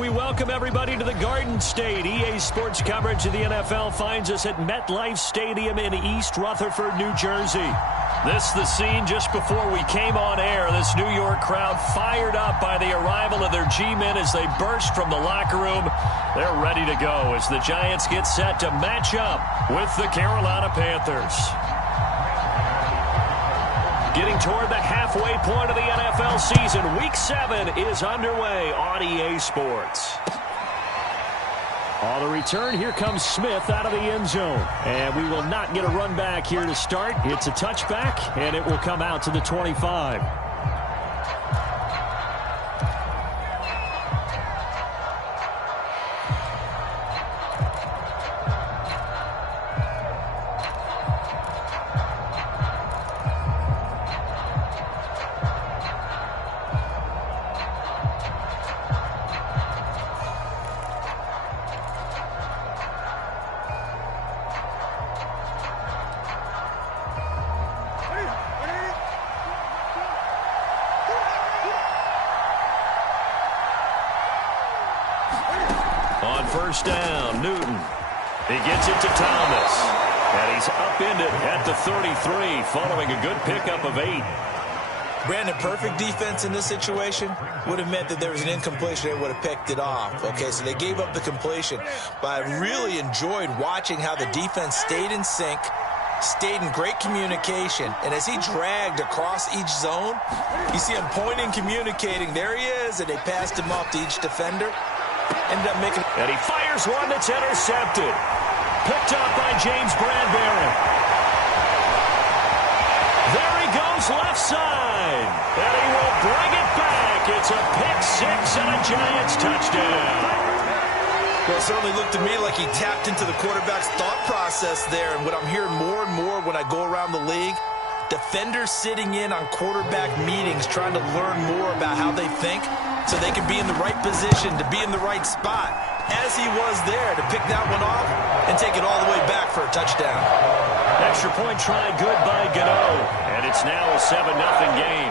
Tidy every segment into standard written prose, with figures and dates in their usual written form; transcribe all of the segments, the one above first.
We welcome everybody to the Garden State. EA Sports coverage of the NFL finds us at MetLife Stadium in East Rutherford, New Jersey. This is the scene just before we came on air. This New York crowd fired up by the arrival of their G-men as they burst from the locker room. They're ready to go as the Giants get set to match up with the Carolina Panthers. Getting toward the halfway point of the NFL season, Week 7 is underway on EA Sports. On the return, here comes Smith out of the end zone. And we will not get a run back here to start. It's a touchback, and it will come out to the 25. On first down, Newton. He gets it to Thomas. And he's upended at the 33 following a good pickup of 8. Brandon, perfect defense in this situation would have meant that there was an incompletion. They would have picked it off. Okay, so they gave up the completion. But I really enjoyed watching how the defense stayed in sync, stayed in great communication. And as he dragged across each zone, you see him pointing, communicating. There he is, and they passed him off to each defender. Ended up making... And he fires one that's intercepted. Picked up by James Bradbury. There he goes left side. And he will bring it back. It's a pick six and a Giants touchdown. Well, it certainly looked to me like he tapped into the quarterback's thought process there. And what I'm hearing more and more when I go around the league, defenders sitting in on quarterback meetings trying to learn more about how they think so they can be in the right position to be in the right spot, as he was there to pick that one off and take it all the way back for a touchdown. Extra point try good by Gano, and it's now a 7-0 game.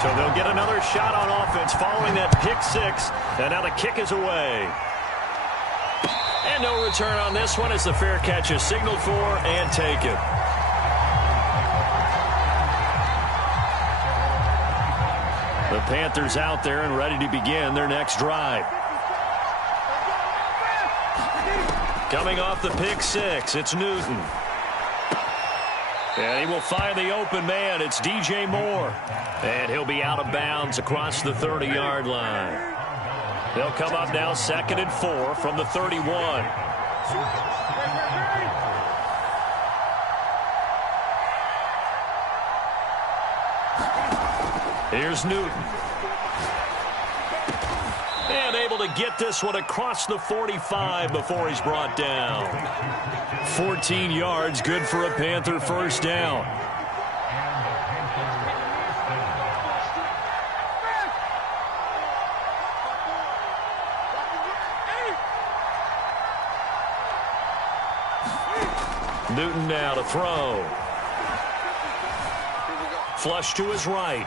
So they'll get another shot on offense following that pick six. And now the kick is away. And no return on this one as the fair catch is signaled for and taken. The Panthers out there and ready to begin their next drive. Coming off the pick six, it's Newton. And he will find the open man. It's DJ Moore. And he'll be out of bounds across the 30-yard line. They'll come up now 2nd and 4 from the 31. Here's Newton. And able to get this one across the 45 before he's brought down. 14 yards, good for a Panther first down. Newton now to throw. Flush to his right.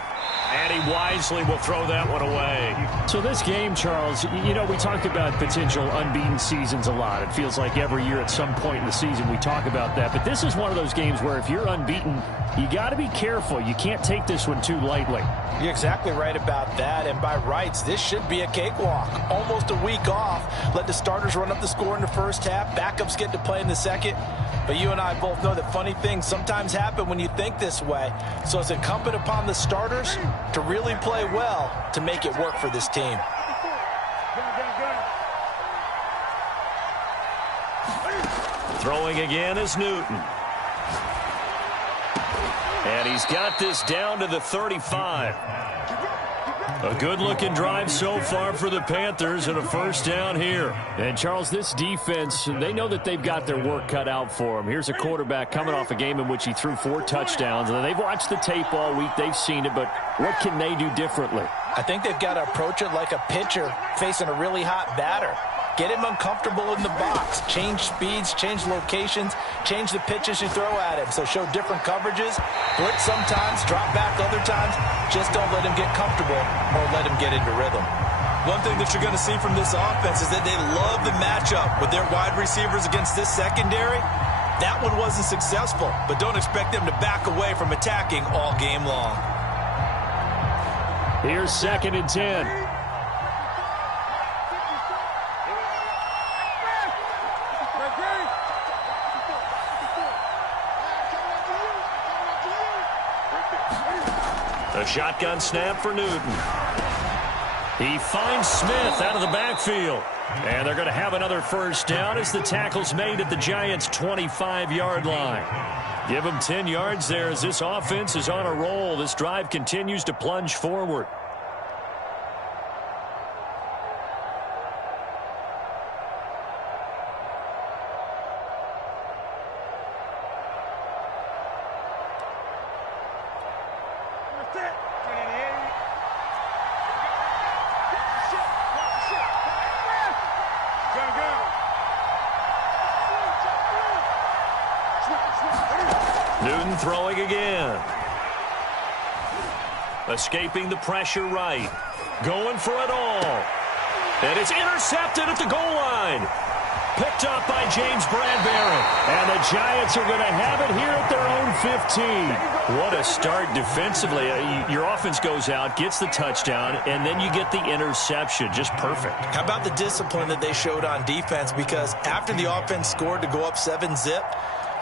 And he wisely will throw that one away. So this game, Charles, you know, we talked about potential unbeaten seasons a lot. It feels like every year at some point in the season we talk about that. But this is one of those games where if you're unbeaten, you got to be careful. You can't take this one too lightly. You're exactly right about that. And by rights, this should be a cakewalk. Almost a week off. Let the starters run up the score in the first half. Backups get to play in the second. But you and I both know that funny things sometimes happen when you think this way. So it's incumbent upon the starters to really play well to make it work for this team. Throwing again is Newton. And he's got this down to the 35. A good-looking drive so far for the Panthers and a first down here. And, Charles, this defense, they know that they've got their work cut out for them. Here's a quarterback coming off a game in which he threw 4 touchdowns. And they've watched the tape all week. They've seen it, but what can they do differently? I think they've got to approach it like a pitcher facing a really hot batter. Get him uncomfortable in the box. Change speeds, change locations, change the pitches you throw at him. So show different coverages. Blitz sometimes, drop back other times. Just don't let him get comfortable or let him get into rhythm. One thing that you're going to see from this offense is that they love the matchup with their wide receivers against this secondary. That one wasn't successful, but don't expect them to back away from attacking all game long. Here's 2nd and 10. A shotgun snap for Newton. He finds Smith out of the backfield. And they're going to have another first down as the tackle's made at the Giants' 25-yard line. Give them 10 yards there as this offense is on a roll. This drive continues to plunge forward. Newton throwing again. Escaping the pressure right. Going for it all. And it's intercepted at the goal line. Picked up by James Bradbury. And the Giants are going to have it here at their own 15. What a start defensively. Your offense goes out, gets the touchdown, and then you get the interception. Just perfect. How about the discipline that they showed on defense? Because after the offense scored to go up 7-zip,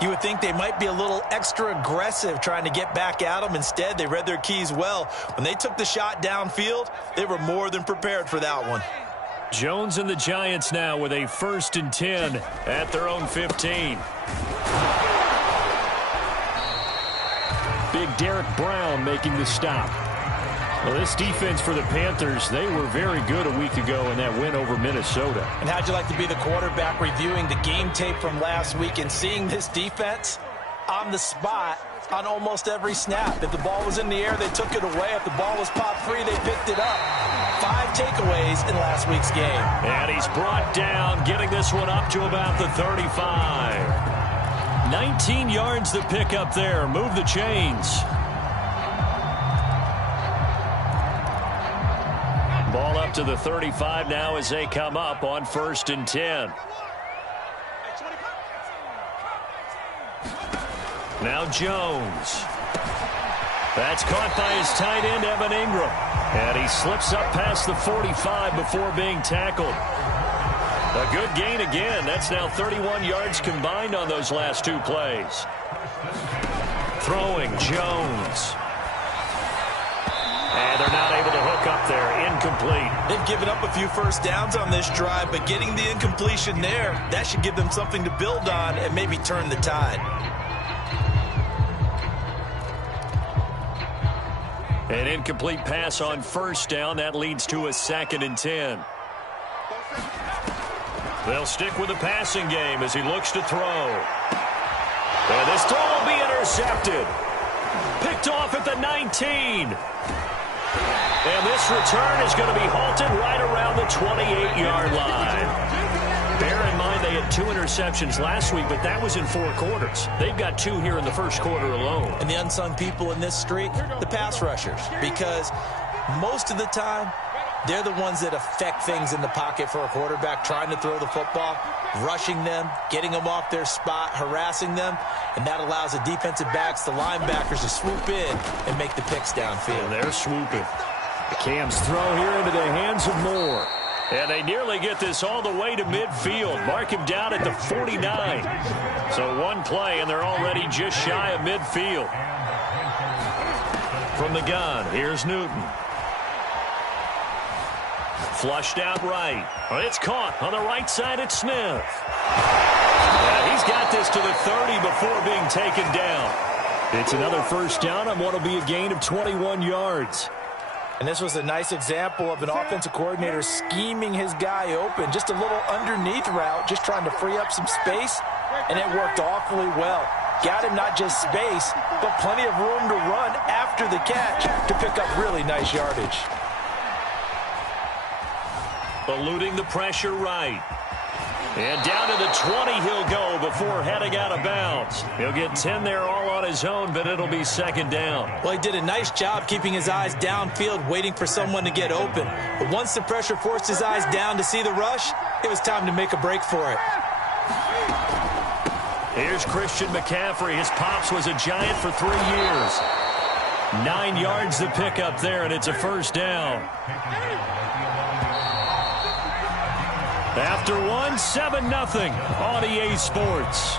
you would think they might be a little extra aggressive trying to get back at them. Instead, they read their keys well. When they took the shot downfield, they were more than prepared for that one. Jones and the Giants now with a 1st and 10 at their own 15. Big Derek Brown making the stop. Well, this defense for the Panthers, they were very good a week ago in that win over Minnesota. And how'd you like to be the quarterback reviewing the game tape from last week and seeing this defense on the spot on almost every snap? If the ball was in the air, they took it away. If the ball was popped free, they picked it up. 5 takeaways in last week's game. And he's brought down, getting this one up to about the 35. 19 yards to pick up there. Move the chains. Ball up to the 35 now as they come up on 1st and 10. Now Jones. That's caught by his tight end, Evan Ingram. And he slips up past the 45 before being tackled. A good gain again. That's now 31 yards combined on those last 2 plays. Throwing Jones. And they're not able to hook up there. Incomplete. They've given up a few first downs on this drive, but getting the incompletion there, that should give them something to build on and maybe turn the tide. An incomplete pass on 1st down. That leads to a 2nd and 10. They'll stick with the passing game as he looks to throw. And this throw will be intercepted. Picked off at the 19. And this return is going to be halted right around the 28-yard line. Bear in mind they had 2 interceptions last week, but that was in 4 quarters. They've got 2 here in the 1st quarter alone. And the unsung people in this streak, the pass rushers, because most of the time, they're the ones that affect things in the pocket for a quarterback, trying to throw the football, rushing them, getting them off their spot, harassing them, and that allows the defensive backs, the linebackers, to swoop in and make the picks downfield. And they're swooping. Cam's throw here into the hands of Moore. And they nearly get this all the way to midfield. Mark him down at the 49. So 1 play, and they're already just shy of midfield. From the gun, here's Newton. Flushed out right. Well, it's caught on the right side at Smith. And he's got this to the 30 before being taken down. It's another first down on what will be a gain of 21 yards. And this was a nice example of an offensive coordinator scheming his guy open. Just a little underneath route, just trying to free up some space, and it worked awfully well. Got him not just space, but plenty of room to run after the catch to pick up really nice yardage. Eluding the pressure right. And down to the 20 he'll go before heading out of bounds. He'll get 10 there all on his own, but it'll be second down. Well, he did a nice job keeping his eyes downfield, waiting for someone to get open. But once the pressure forced his eyes down to see the rush, it was time to make a break for it. Here's Christian McCaffrey. His pops was a Giant for 3 years. 9 yards to pick up there, and it's a first down. After 7-0 on EA Sports.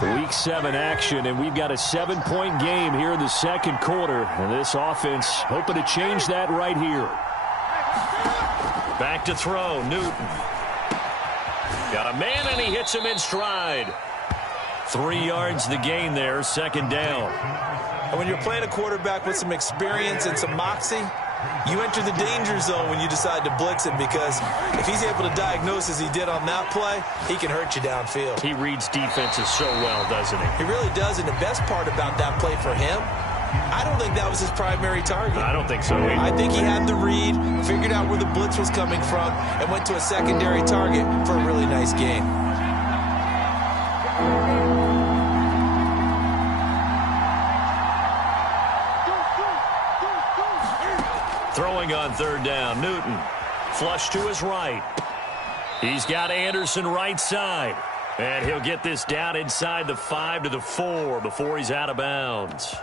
Week 7 action, and we've got a 7-point game here in the second quarter. And this offense hoping to change that right here. Back to throw, Newton. Got a man, and he hits him in stride. 3 yards the gain there, second down. And when you're playing a quarterback with some experience and some moxie, you enter the danger zone when you decide to blitz him, because if he's able to diagnose as he did on that play, he can hurt you downfield. He reads defenses so well, doesn't he? He really does, and the best part about that play for him, I don't think that was his primary target. I don't think so either. I think he had the read, figured out where the blitz was coming from, and went to a secondary target for a really nice gain. Throwing on third down, Newton. Flush to his right. He's got Anderson right side. And he'll get this down inside the 5 to the 4 before he's out of bounds.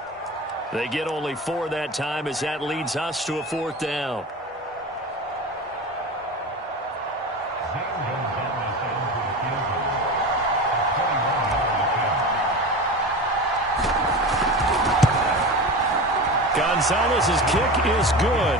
They get only 4 that time as that leads us to a fourth down. Gonzalez's kick is good.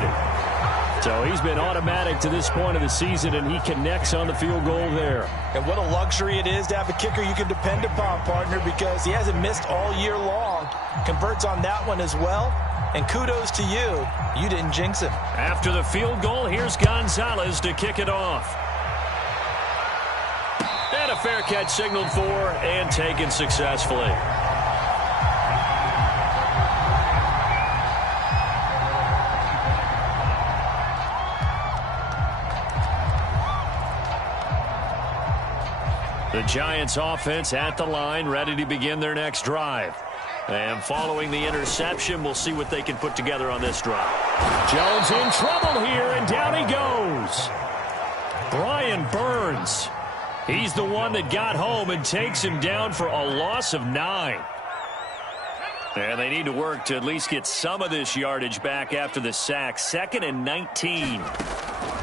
So he's been automatic to this point of the season, and he connects on the field goal there. And what a luxury it is to have a kicker you can depend upon, partner, because he hasn't missed all year long. Converts on that one as well. And kudos to you. You didn't jinx him. After the field goal, here's Gonzalez to kick it off. And a fair catch signaled for and taken successfully. The Giants offense at the line, ready to begin their next drive. And following the interception, we'll see what they can put together on this drive. Jones in trouble here, and down he goes. Brian Burns. He's the one that got home and takes him down for a loss of 9. And they need to work to at least get some of this yardage back after the sack. 2nd and 19.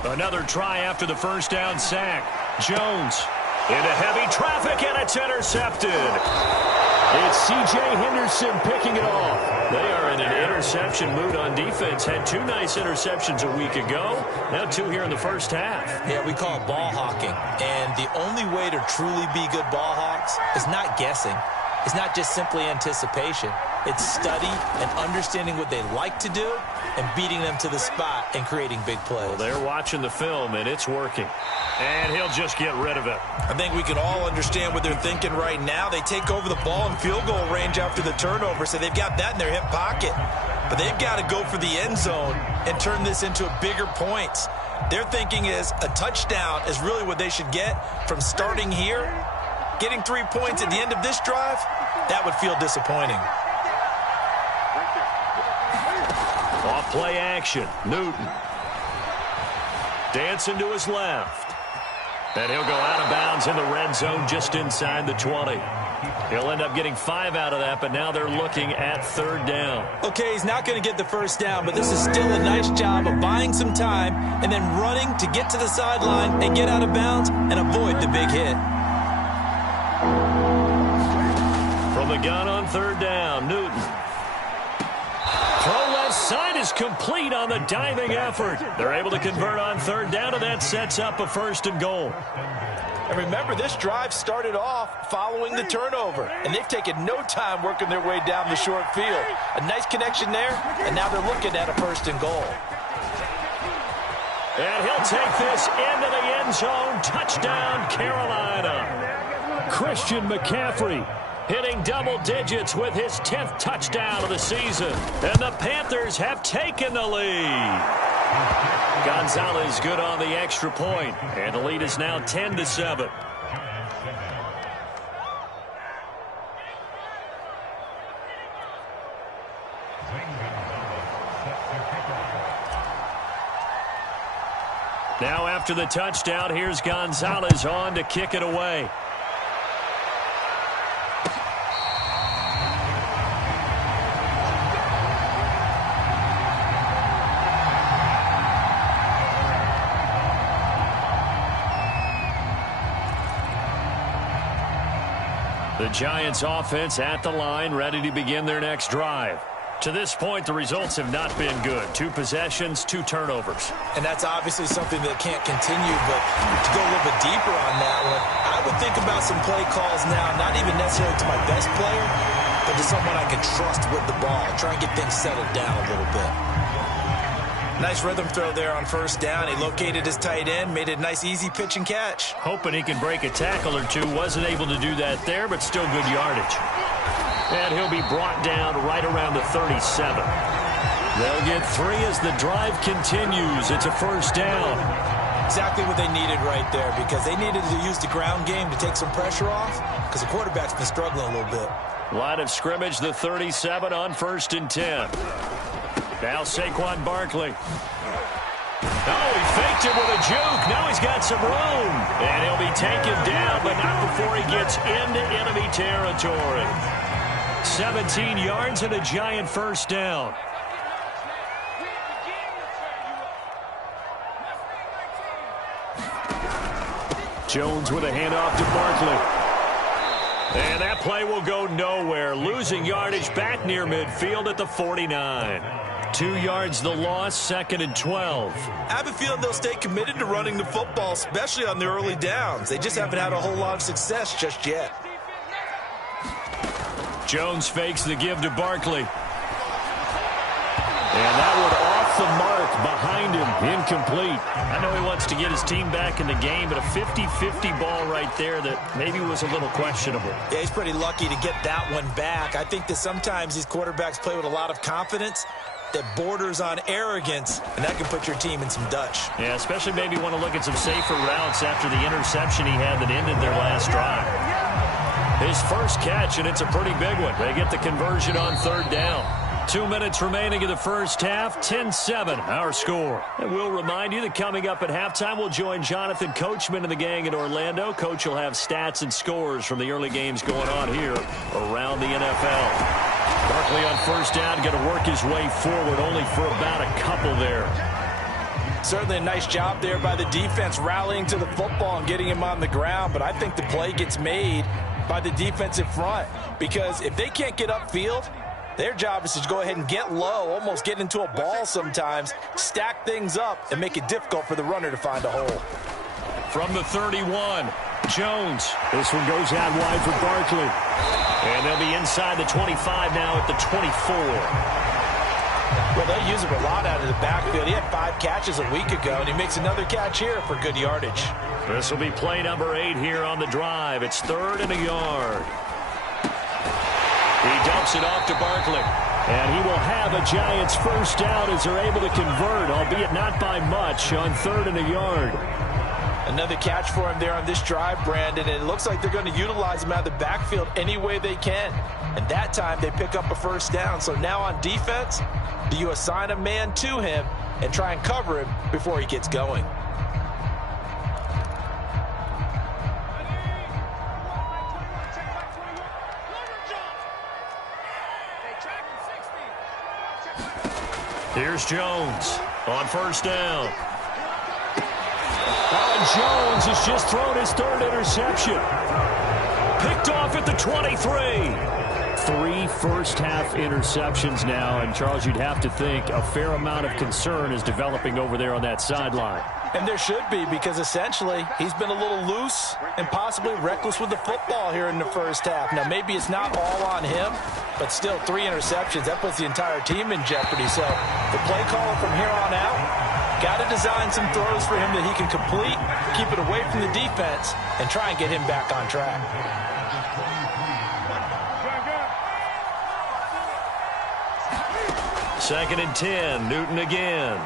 Another try after the first down sack. Jones into heavy traffic, and it's intercepted. It's C.J. Henderson picking it off. They are in an interception mood on defense. Had 2 nice interceptions a week ago. Now 2 here in the first half. Yeah, we call it ball hawking. And the only way to truly be good ball hawks is not guessing. It's not just simply anticipation. It's study and understanding what they like to do and beating them to the spot and creating big plays. Well, they're watching the film, and it's working. And he'll just get rid of it. I think we can all understand what they're thinking right now. They take over the ball in field goal range after the turnover, so they've got that in their hip pocket. But they've got to go for the end zone and turn this into a bigger points. Their thinking is a touchdown is really what they should get from starting here. Getting 3 points at the end of this drive, that would feel disappointing. Off play action, Newton. Dancing to his left. And he'll go out of bounds in the red zone just inside the 20. He'll end up getting 5 out of that, but now they're looking at third down. Okay, he's not going to get the first down, but this is still a nice job of buying some time and then running to get to the sideline and get out of bounds and avoid the big hit. From the gun on third down, Newton. Throw left side is complete on the diving effort. They're able to convert on third down, and that sets up a 1st and goal. And remember, this drive started off following the turnover, and they've taken no time working their way down the short field. A nice connection there, and now they're looking at a 1st and goal. And he'll take this into the end zone. Touchdown, Carolina. Christian McCaffrey hitting double digits with his 10th touchdown of the season. And the Panthers have taken the lead. Gonzalez good on the extra point, and the lead is now 10-7. Now after the touchdown, here's Gonzalez on to kick it away. The Giants offense at the line, ready to begin their next drive. To this point, the results have not been good. 2 possessions, 2 turnovers. And that's obviously something that can't continue, but to go a little bit deeper on that one, I would think about some play calls now, not even necessarily to my best player, but to someone I can trust with the ball. Try and get things settled down a little bit. Nice rhythm throw there on 1st down. He located his tight end, made it a nice easy pitch and catch. Hoping he can break a tackle or two. Wasn't able to do that there, but still good yardage. And he'll be brought down right around the 37. They'll get 3 as the drive continues. It's a 1st down. Exactly what they needed right there, because they needed to use the ground game to take some pressure off, because the quarterback's been struggling a little bit. Line of scrimmage, the 37 on 1st and 10. Now Saquon Barkley. Oh, he faked it with a juke. Now he's got some room. And he'll be taken down, but not before he gets into enemy territory. 17 yards and a Giant 1st down. Jones with a handoff to Barkley. And that play will go nowhere. Losing yardage back near midfield at the 49. 2 yards the loss, 2nd and 12. I have a feeling they'll stay committed to running the football, especially on the early downs. They just haven't had a whole lot of success just yet. Jones fakes the give to Barkley. And that one off the mark behind him, incomplete. I know he wants to get his team back in the game, but a 50-50 ball right there that maybe was a little questionable. Yeah, he's pretty lucky to get that one back. I think that sometimes these quarterbacks play with a lot of confidence that borders on arrogance, and that can put your team in some Dutch. Yeah, especially maybe want to look at some safer routes after the interception he had that ended their last drive. His first catch, and it's a pretty big one. They get the conversion on 3rd down. 2 minutes remaining in the 1st half, 10-7, our score. And we'll remind you that coming up at halftime, we'll join Jonathan Coachman and the gang in Orlando. Coach will have stats and scores from the early games going on here around the NFL. Barkley on 1st down, going to work his way forward, only for about a couple there. Certainly a nice job there by the defense, rallying to the football and getting him on the ground, but I think the play gets made by the defensive front, because if they can't get upfield, their job is to go ahead and get low, almost get into a ball sometimes, stack things up, and make it difficult for the runner to find a hole. From the 31, Jones. This one goes out wide for Barkley. And they'll be inside the 25 now at the 24. Well, they'll use him a lot out of the backfield. He had 5 catches a week ago, and he makes another catch here for good yardage. This will be play number 8 here on the drive. It's 3rd and a yard. He dumps it off to Barkley. And he will have a Giants 1st down as they're able to convert, albeit not by much, on 3rd and a yard. Another catch for him there on this drive, Brandon, and it looks like they're going to utilize him out of the backfield any way they can. And that time they pick up a 1st down. So now on defense, do you assign a man to him and try and cover him before he gets going? Here's Jones on 1st down. And Jones has just thrown his 3rd interception. Picked off at the 23. 3 first-half interceptions now, and Charles, you'd have to think a fair amount of concern is developing over there on that sideline. And there should be, because essentially he's been a little loose and possibly reckless with the football here in the first half. Now, maybe it's not all on him, but still 3 interceptions. That puts the entire team in jeopardy. So the play caller from here on out got to design some throws for him that he can complete, keep it away from the defense, and try and get him back on track. Second and 10, Newton again.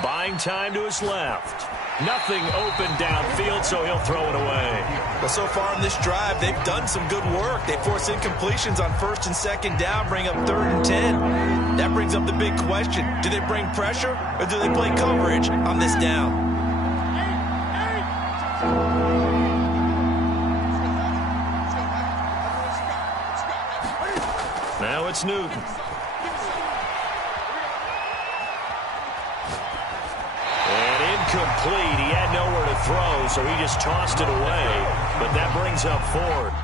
Buying time to his left. Nothing open downfield, so he'll throw it away. But so far in this drive, they've done some good work. They force incompletions on 1st and 2nd down, bring up 3rd and 10. That brings up the big question. Do they bring pressure, or do they play coverage on this down? Now it's Newton. Complete. He had nowhere to throw, so he just tossed it away. But that brings up 4th.